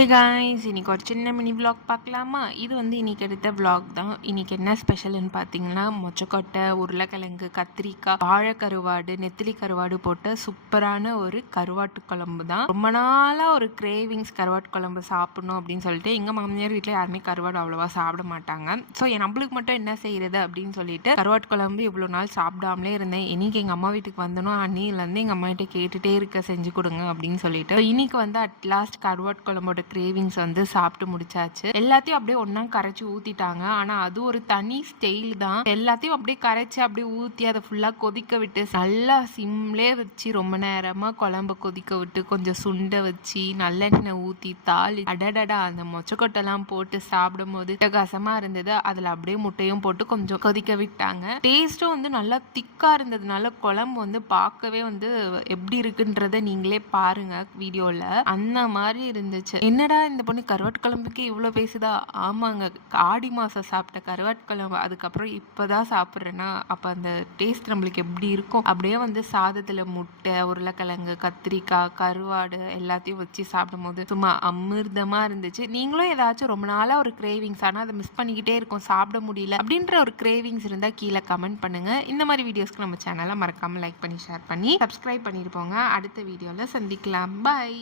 Hey guys இன்னைக்கு ஒரு சின்ன மினி விளாக் பார்க்கலாமா? இது வந்து இன்னைக்கு எடுத்த விளாக் தான். இன்னைக்கு என்ன ஸ்பெஷல்னு பார்த்தீங்கன்னா மொச்சக்கொட்டை உருளைக்கிழங்கு கத்திரிக்காய் வாழை கருவாடு நெத்திலி கருவாடு போட்ட சூப்பரான ஒரு கருவாட்டு குழம்பு தான். ரொம்ப நாளாக ஒரு கிரேவிங்ஸ் கருவாட்டு குழம்பு சாப்பிடணும் அப்படின்னு சொல்லிட்டு எங்கள் மாமியார் வீட்டில் யாருமே கருவாடு அவ்வளோவா சாப்பிட மாட்டாங்க. ஸோ நம்மளுக்கு மட்டும் என்ன செய்யறது அப்படின்னு சொல்லிட்டு கருவாட்டு குழம்பு இவ்வளோ நாள் சாப்பிடாமலே இருந்தேன். இன்னைக்கு எங்கள் அம்மா வீட்டுக்கு வந்தனும் அன்னிலேருந்து எங்கள் அம்மா கிட்ட கேட்டுகிட்டே இருக்க செஞ்சு கொடுங்க அப்படின்னு சொல்லிட்டு. இன்னைக்கு வந்து அட்லாஸ்ட் கருவாட்டு குழம்போட கிரேவிங்ஸ் வந்து சாப்பிட்டு முடிச்சாச்சு. எல்லாத்தையும் அப்படியே ஒன்றா கரைச்சி ஊற்றிட்டாங்க ஆனால் அது ஒரு தனி ஸ்டைல் தான். எல்லாத்தையும் அப்படியே கரைச்சி அப்படியே ஊற்றி அதை ஃபுல்லாக கொதிக்க விட்டு நல்லா சிம்லே வச்சு ரொம்ப நேரமாக குழம்ப கொதிக்க விட்டு கொஞ்சம் சுண்டை வச்சு நல்லெண்ணெய் ஊற்றி தாளி அடடடா அந்த மொச்சக்கொட்டைலாம் போட்டு சாப்பிடும் போது அட்டகாசமாக இருந்தது. அதில் அப்படியே முட்டையும் போட்டு கொஞ்சம் கொதிக்க விட்டாங்க. டேஸ்ட்டும் வந்து நல்லா திக்காக இருந்ததுனால குழம்பு வந்து பார்க்கவே வந்து எப்படி இருக்குன்றத நீங்களே பாருங்க வீடியோவில் அந்த மாதிரி இருந்துச்சு. என்னடா இந்த பொண்ணு கருவாட்டு குழம்புக்கு இவ்வளோ பேசுதா? ஆமாங்க. ஆடி மாதம் சாப்பிட்ட கருவாட்டு குழம்பு அதுக்கப்புறம் இப்போதான் சாப்பிட்றேன்னா அப்போ அந்த டேஸ்ட் நம்மளுக்கு எப்படி இருக்கும்? அப்படியே வந்து சாதத்தில் முட்டை உருளைக்கிழங்கு கத்திரிக்காய் கருவாடு எல்லாத்தையும் வச்சு சாப்பிடும்போது சும்மா அமிர்தமாக இருந்துச்சு. நீங்களும் ஏதாச்சும் ரொம்ப நாளாக ஒரு கிரேவிங்ஸ் ஆனால் அதை மிஸ் பண்ணிக்கிட்டே இருக்கும் சாப்பிட முடியல அப்படின்ற ஒரு கிரேவிங்ஸ் இருந்தால் கீழே கமெண்ட் பண்ணுங்க. இந்த மாதிரி வீடியோஸ்க்கு நம்ம சேனலை மறக்காமல் லைக் பண்ணி ஷேர் பண்ணி சப்ஸ்கிரைப் பண்ணியிருப்போங்க அடுத்த வீடியோவில் சந்திக்கலாம். பை